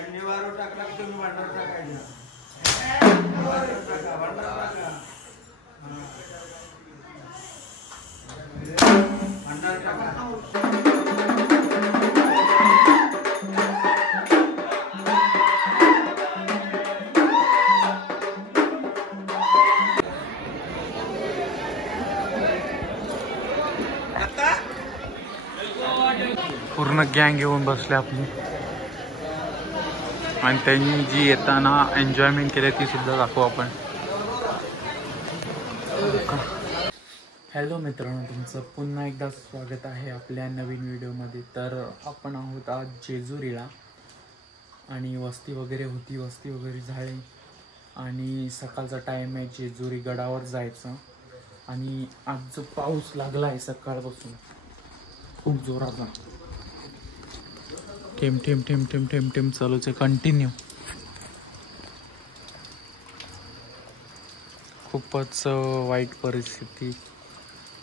त्यांनी वारू टाकला की तुम्ही भांडार टाकायचं. भांडार टाका. पूर्ण गँग येऊन बसले आपली आणि त्यांनी जी येताना एन्जॉयमेंट केली ती सुद्धा दाखवू आपण. हॅलो मित्रांनो, तुमचं पुन्हा एकदा स्वागत आहे आपल्या नवीन व्हिडिओमध्ये. तर आपण आहोत आज जेजुरीला आणि वस्ती वगैरे होती, वस्ती वगैरे झाली आणि सकाळचा टाईम आहे जेजुरी गडावर जायचं. आणि आज जो पाऊस लागला आहे सकाळपासून खूप जोराचा, टिम टिम टिम टिम टिम टिम चालूच आहे कंटिन्यू. खूपच वाईट परिस्थिती.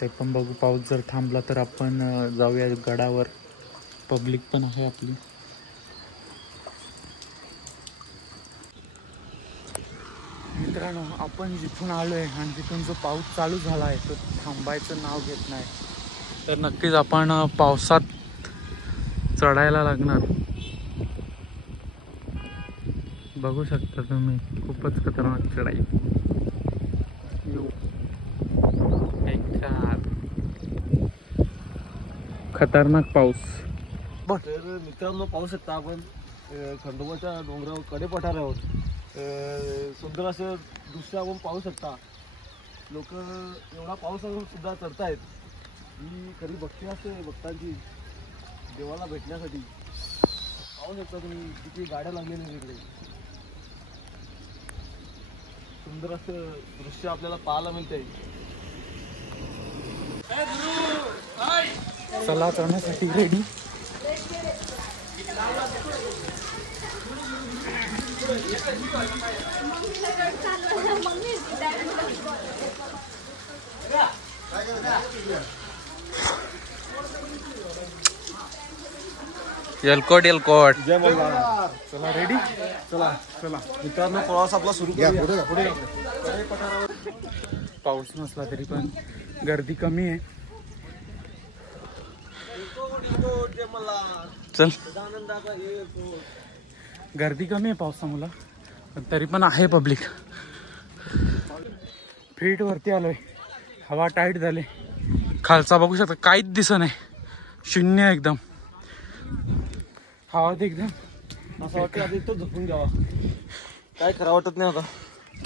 ते पण बघू, पाऊस जर थांबला तर आपण जाऊया गडावर. पब्लिक पण आहे आपली. मित्रांनो, आपण जिथून आलो आहे आणि जिथून जो पाऊस चालू झाला आहे तो थांबायचं नाव घेत नाही. तर नक्कीच आपण पावसात चढायला लागणार. बघू शकता तुम्ही, खूपच खतरनाक चढाई. खतरनाक पाऊस. तर मित्रांनो, पाहू शकता आपण खंडोबाच्या डोंगरावर कडेपठार आहोत. सुंदर असं दृश्य आपण पाहू शकता. लोक एवढा पाऊस असून सुद्धा चढतायत. ही खरी भक्ती असते भक्तांची देवाला भेटण्यासाठी. पाहू शकता तुम्ही किती गाड्या लागलेल्या इकडे. सुंदर असं दृश्य आपल्याला पाहायला मिळतंय. चला चढण्यासाठी रेडी. एलकोट एलकोट. जय मल्हार. चला रेडी. चला चला मित्रांनो, प्रवास आपला सुरू करूया. पुढे पाऊस नसला तरी पण गर्दी कमी आहे. चल, गर्दी कमी आहे पावसामुळे, पण तरी पण आहे पब्लिक. फीट वरती आलोय, हवा टाईट झाली. खालचा बघू शकता काहीच दिसत नाही, शून्य एकदम. हवा एकदम असं वाटतं आधी तो झोपून घ्यावा. काय खरं वाटत नाही आता.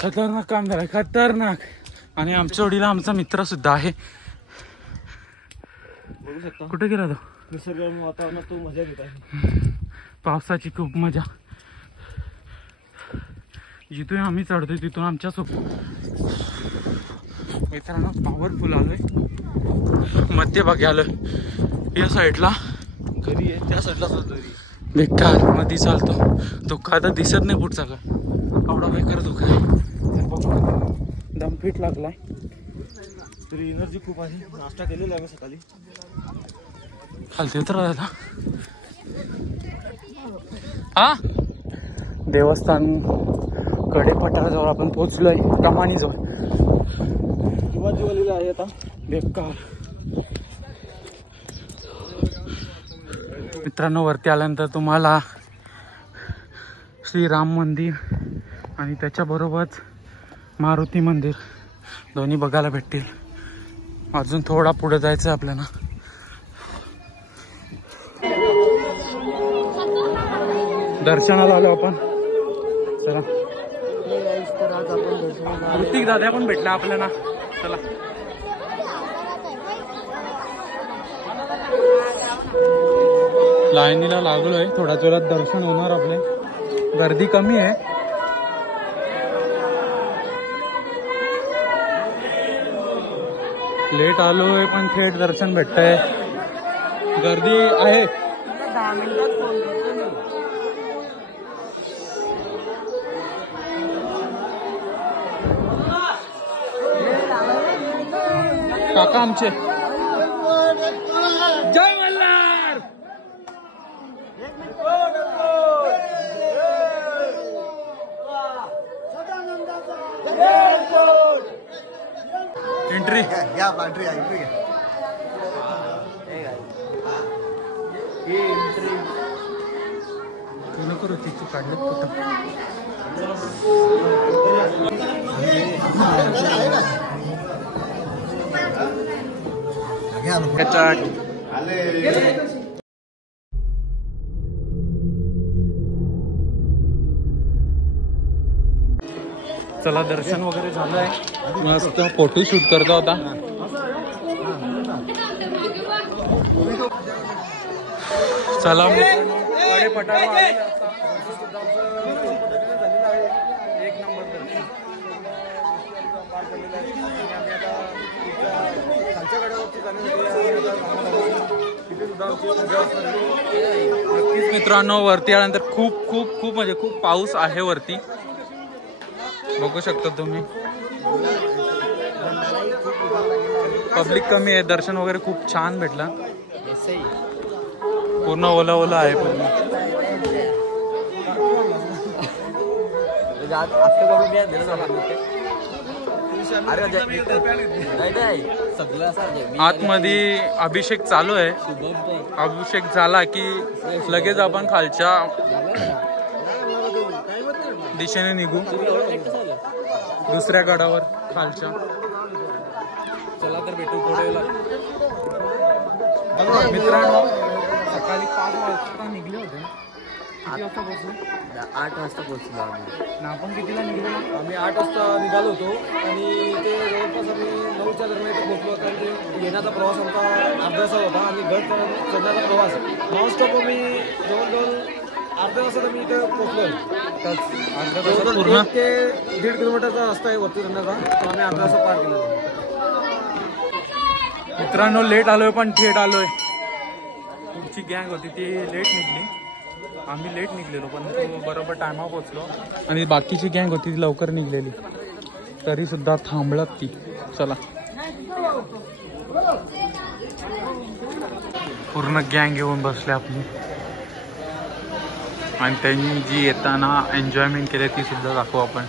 खतरनाक काम झालंय, खतरनाक. आणि आमच्या ओढीला आमचा मित्र सुद्धा आहे. बघू शकता कुठे गेला तो? निसर्ग वातावरणात तो मजा घेत आहे. पावसाची खूप मजा. जिथून आम्ही चढतोय तिथून आमच्या सोबत मित्रांनो पॉवरफुल आलोय. मध्यभागी आलोय. या साईडला घरी आहे, त्या साईडला घरी बेकार मध्ये चालतो. धोका आता दिसत नाही पुढचा का, एवढा बेकार धोका आहे. दमफीट लागलाय तरी एनर्जी खूप आहे. नाश्ता केलेला आहे सकाळी. खालती उतर आता. हा, देवस्थान कडेपठाराजवळ आपण पोहोचलोय. कमानीजवळ जीवाजीवालीला आहे आता. बेकार. मित्रांनो, वरती आल्यानंतर तुम्हाला श्रीराम मंदिर आणि त्याच्याबरोबरच मारुती मंदिर दोन्ही बघायला भेटतील. अजून थोडा पुढे जायचं आपल्याला. दर्शनाला आलो आपण. चला, ऋतिक दादा पण भेटला आपल्याला. चला, लाईनीला लागलोय. थोड्या वेळात दर्शन होणार आपले. गर्दी कमी आहे. लेट आलोय पण थेट दर्शन भेटतंय. गर्दी आहे. 10 मिनिटात फोन करतो मी. काका आमचे. जय मल्हार. एंट्री या पांढरी एंट्री नको ती तू काढलं कुठं चला दर्शन वगैरे झालंय मस्त फोटो शूट करता होता चला कडे पठार एक नंबर खालच्या गडावरती नक्कीच मित्रांनो वरती आल्यानंतर खूप खूप खूप म्हणजे खूप पाऊस आहे वरती बघू शकता तुम्ही पब्लिक कमी आहे दर्शन वगैरे खूप छान भेटलं पूर्ण ओला ओला आहे पूर्ण आतमध्ये अभिषेक चालू आहे अभिषेक झाला की लगेच आपण खालच्या दिशेने निघू दुसऱ्या गडावर खालच्या चला तर भेटू पुढे मित्रांनो सकाळी 5 वाजता निघले होते किती वाजता पोहोचलो 8 वाजता पोहोचलो आम्ही ना आपण कितीला निघलो आम्ही 8 वाजता निघालो होतो आणि ते जवळपास आम्ही 9च्या दरम्यान इथे पोहोचलो कारण ते येण्याचा प्रवास आमचा अर्धा तास होता आणि गड चढण्याचा प्रवास नॉनस्टॉप आम्ही जवळजवळ अर्ध्या तासात आम्ही इथे पोहोचलो पूर्ण ते 1.5 किलोमीटरचा रस्ता आहे वरती चढण्याचा तो आम्ही अर्धा तास पार केला मित्रांनो लेट आलोय पण थेट आलोय पुढची गँग होती ती लेट निघली आम्ही लेट निघलेलो पण बरोबर टायमावर पोहोचलो आणि बाकीची गँग होती ती लवकर निघलेली तरी सुद्धा थांबलात ती चला पूर्ण गँग येऊन बसले आपली आणि त्यांनी जी येताना एन्जॉयमेंट केली ती सुद्धा दाखवू आपण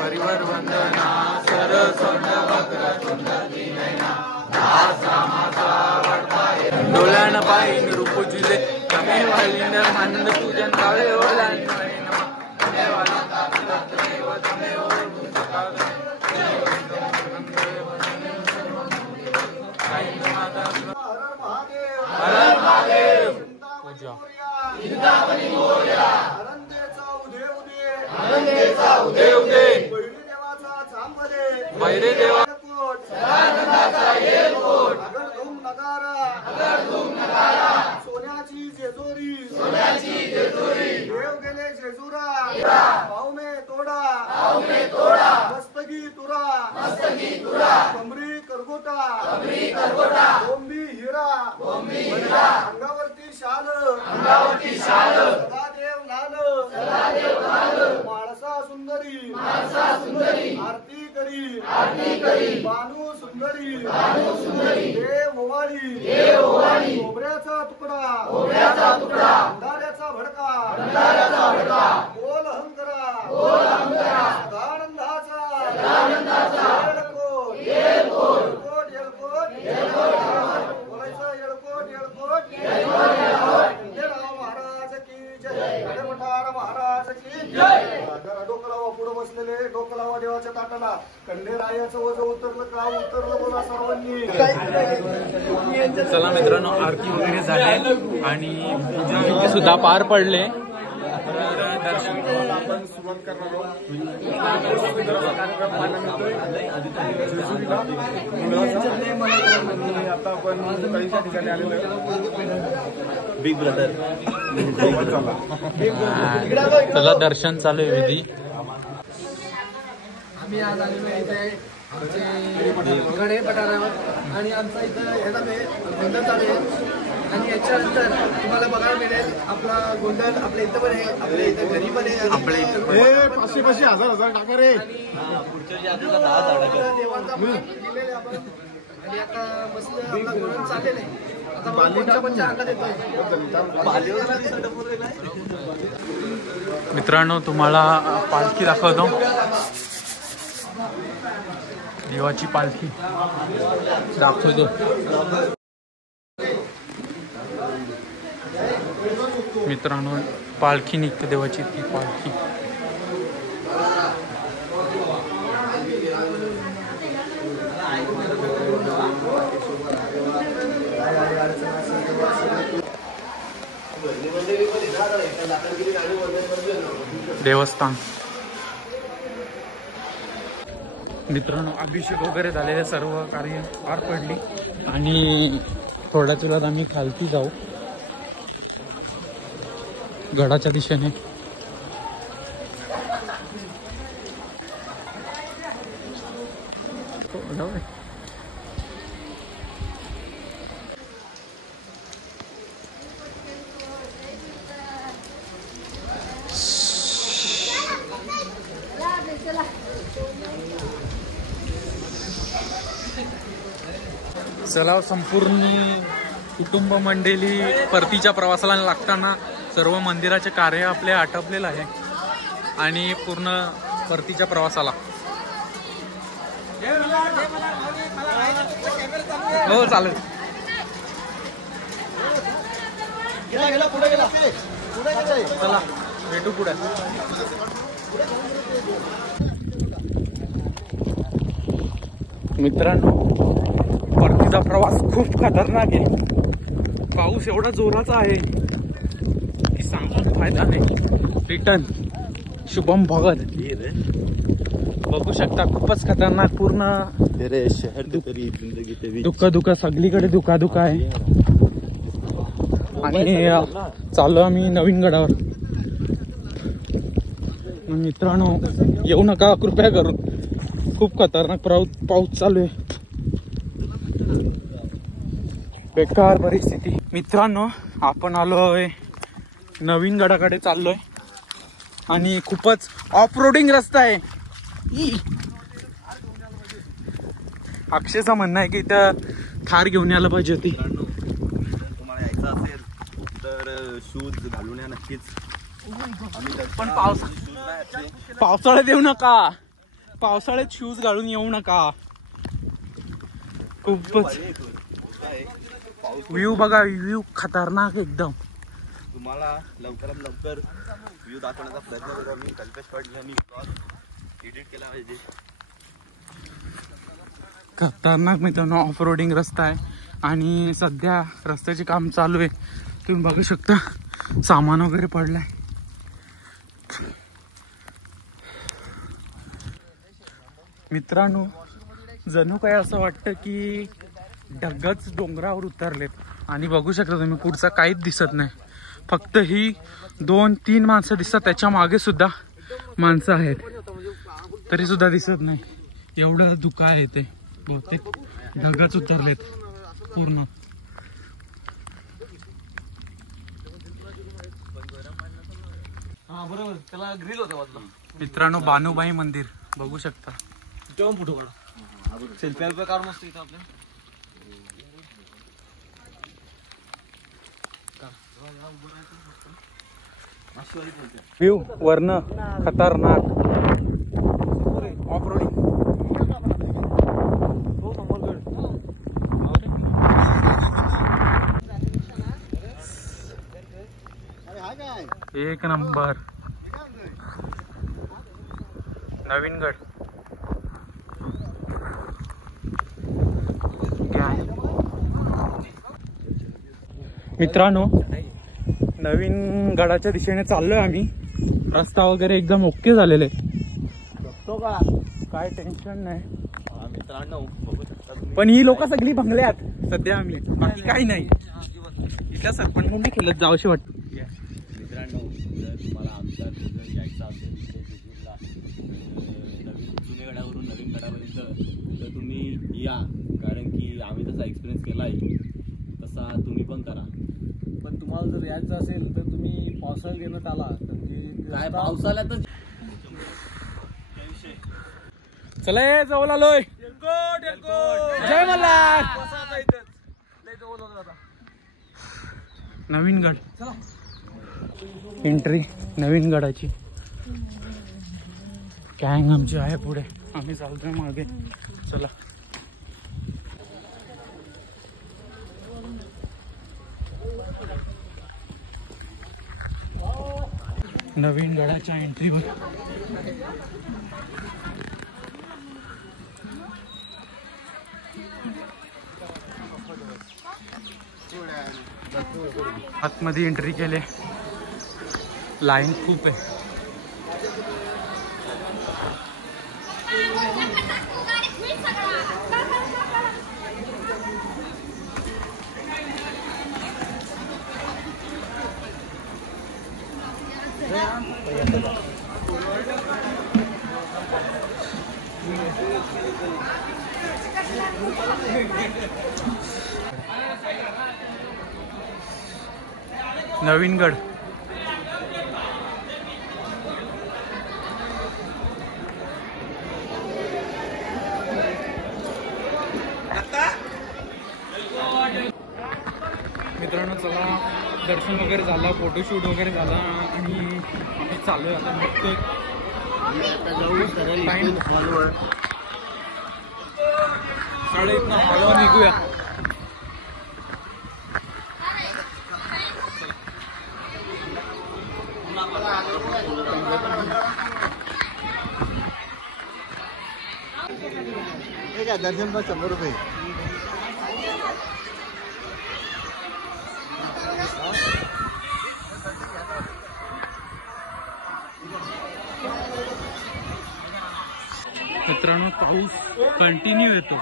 परिवार वंदना डोळ्यानं पाहिजे रूप जुले आनंद पूजन काळे पूजा उदे उदे बैरे देवा सोन्याची जेजोरी देव गेले जेजुरा पावने तोडा मस्तकी तुरा कमरी करगोटा बोंबी हिरा अंगावरती शाल सदादेव लाल माळसा सुंदरी आरती करी बानू सुंदरी देव ओवाळी खोबऱ्याचा तुकडा अंधाऱ्याचा भडका बोल हंकरा सदानंदाचा येळकोट बोलायचं येळकोट राव महाराज की जय गडमठार महाराज की जय डोकं लावा पुढे बसलेले डोकं लावा देवाच्या ताटाला खंडेरायाचं वजन उतरलं का उतरलं बोला सर्वांनी चला मित्रांनो आरती वगैरे झाली आणि पूजा सुद्धा पार पडले आपण सुरुवात करणार आता आपण कळीच्या ठिकाणी आलेलो बिग ब्रदर चला दर्शन चालू आहे विधी आम्ही आज आलेलो इथे गडे पठारावर आणि आमचा इथं ह्याचा गोंधळ चालू आहे. आणि याच्यानंतर तुम्हाला बघायला मिळेल आपला गोंधळ आपल्या इथं पण आहे, आपल्या इथं घरी पण आहे. 500 टाका रे. देवाचा मान दिलेला आपण. आणि आता मस्त आपला गोंधळ चाललेला आहे. आता बालीचा पण चहा देतोय. मित्रांनो तुम्हाला पालखी दाखवतो. देवाची पालखी दाखवतो. मित्रांनो पालखी निघते देवाची, ती पालखी. देवस्थान. मित्रांनो अभिषेक वगैरे झालेले सर्व कार्य पार पडली आणि थोड्याच वेळात आम्ही खालती जाऊ गडाच्या दिशेने. चला संपूर्ण कुटुंब मंडळी परतीच्या प्रवासाला लागताना सर्व मंदिराचे कार्य आपले आटपलेलं आहे आणि पूर्ण परतीच्या प्रवासाला. हो चालेल. चला भेटू पुढे. मित्रांनो परतीचा प्रवास खूप खतरनाक आहे. पाऊस एवढा जोराचा आहे की सांगून फायदा नाही. रिटर्न शुभम भगत बघू शकता खूपच खतरनाक. पूर्ण दुःख सगळीकडे दुःख आहे. आणि चाललो आम्ही नवीन गडावर. मित्रांनो येऊ नका कृपया करून. खूप खतरनाक पाऊस चालू आहे. बेकार परिस्थिती. मित्रांनो आपण आलोय नवीन गडाकडे चाललोय आणि खूपच ऑफ रोडिंग रस्ता आहे. अक्षयचं म्हणणं आहे की इथं थार घेऊन यायला पाहिजे होती. तुम्हाला यायचं असेल तर शूज घालून या नक्कीच. पण पावसाळ्यात येऊ नका. पावसाळ्यात शूज घालून येऊ नका. खूपच व्ह्यू बघा. व्ह्यू खतरनाक एकदम. तुम्हाला लवकरात लवकर व्ह्यू दाखवण्याचा प्रयत्न करू आम्ही. कल्पेश पाटील यांनी एडिट केला पाहिजे. खतरनाक मित्रांनो ऑफ रोडिंग रस्ता आहे आणि सध्या रस्त्याचे काम चालू आहे. तुम्ही बघू शकता सामान वगैरे पडलाय. मित्रांनो जणू काय असं वाटतं की ढगच डोंगरावर उतरलेत आणि बघू शकता तुम्ही पुढचं काहीच दिसत नाही. फक्त ही 2-3 माणसं दिसतात. त्याच्या मागे सुद्धा माणसं आहेत तरी सुद्धा दिसत नाही. एवढं धुकं आहे ते. बहुतेक ढगच उतरलेत पूर्ण. बरोबर त्याला ग्रिल होतं. मित्रांनो बानुबाई मंदिर बघू शकता. तेव्हा फोटो काढा. सेल्फी कार मस्त इथं आपल्या. व्ह्यू वरनं खतरनाक ऑफ रोडिंग. एक नंबर नवीन गड. मित्रांनो नवीन गडाच्या दिशेने चाललोय आम्ही. रस्ता वगैरे एकदम ओके झालेले. काय टेन्शन नाही. मित्रांनो पण ही लोक सगळी भंगल्यात सध्या. आम्ही बाकी काही नाही. इथल्या सरपंचांनी खेळत जावशी वाटतं. मित्रांनो जर तुम्हाला आमच्या यायचं असेल नवीन जुन्या गडावरून नवीन गडापर्यंत या, कारण की आम्ही तसा एक्सपिरियन्स केला आहे तसा तुम्ही पण करा. पण तुम्हाला जर यायचं असेल तर तुम्ही पावसाळ्यात येण्यात आला तर काय पावसाळ्यातच चला ये जवळ आलोय. जय मल्हार. नवीन गड, एंट्री नवीन गडाची. गँग आमची आहे पुढे, आम्ही चालतोय मागे. चला नवीन गडाच्या एंट्रीवर. आतमध्ये एंट्री केले, लाईन खूप आहे. नवीन गड. मित्रांनो चला, दर्शन वगैरे झालं, फोटोशूट वगैरे झाला आणि आम्ही चालू आहे आता. बघतोय हळूहळू निघूया. दर्शन पण 100 रुपये. मित्रांनो पाऊस कंटिन्यू येतो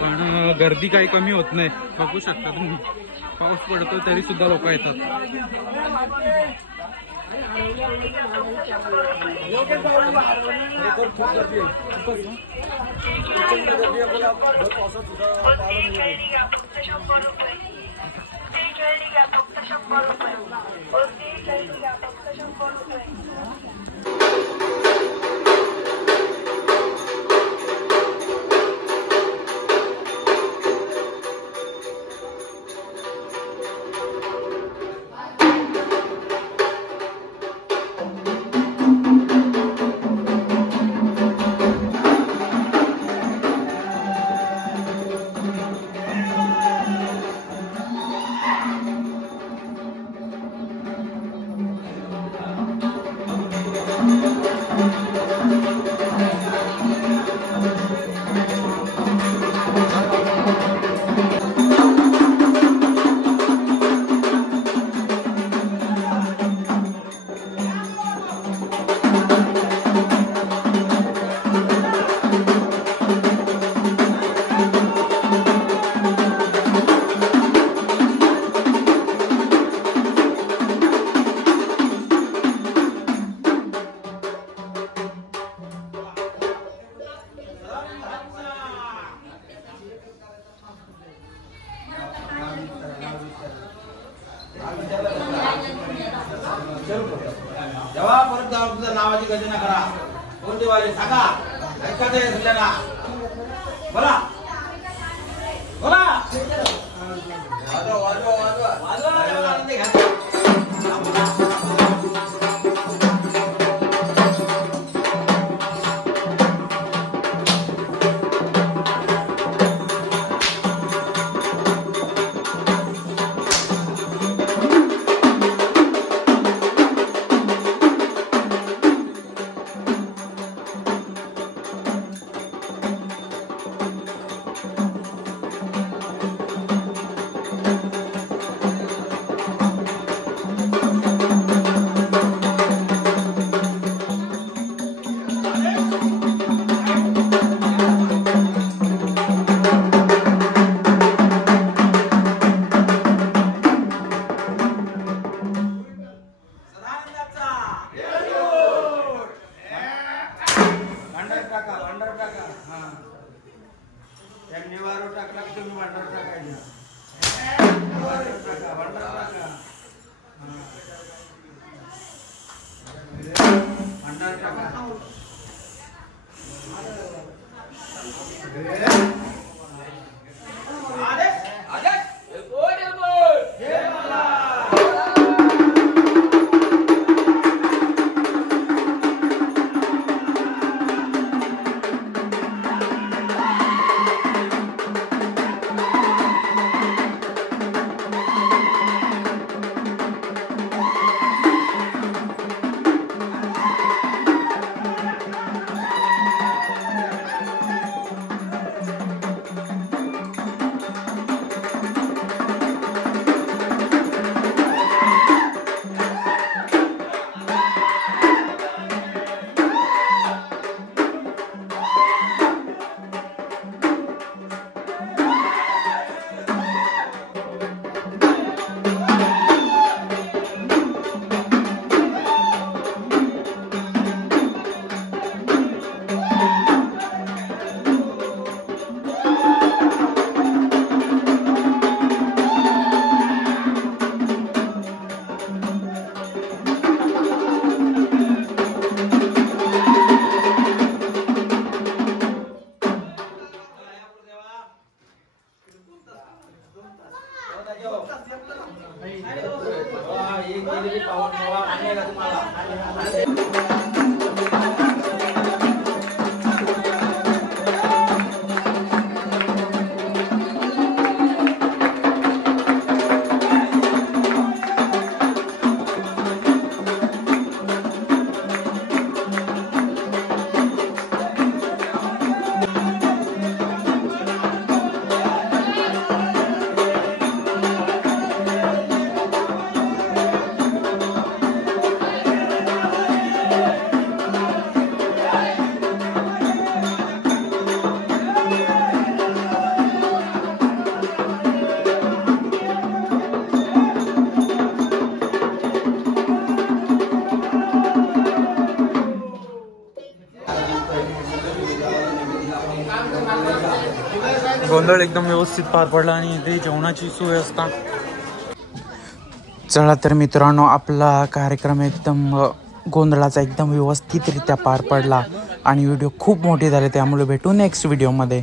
पण गर्दी काही कमी होत नाही. बघू शकता तुम्ही, पाऊस पडतो तरी सुद्धा लोक येतात. जेव्हा परत जाऊन तुझ्या नावाची गर्जना करा. कोणते वाले सांगा, ऐकायचं आहे सगळ्यांना. बोला बोला. वाजवा वाजवा वाजवा वाजवा आनंदी घ्या. त्यांनी वारू टाकला की तुम्ही भांडार टाकायचं. भांडार टाका, भांडार टाका. भांडार टाका. आदेश, आदेश. जय मल्हार. गोंधळ एकदम व्यवस्थित पार पडला आणि इथे जेवणाची सोय असता. चला तर मित्रांनो, आपला कार्यक्रम एकदम गोंधळाचा एकदम व्यवस्थितरित्या पार पडला आणि व्हिडिओ खूप मोठे झाले, त्यामुळे भेटू नेक्स्ट व्हिडिओमध्ये.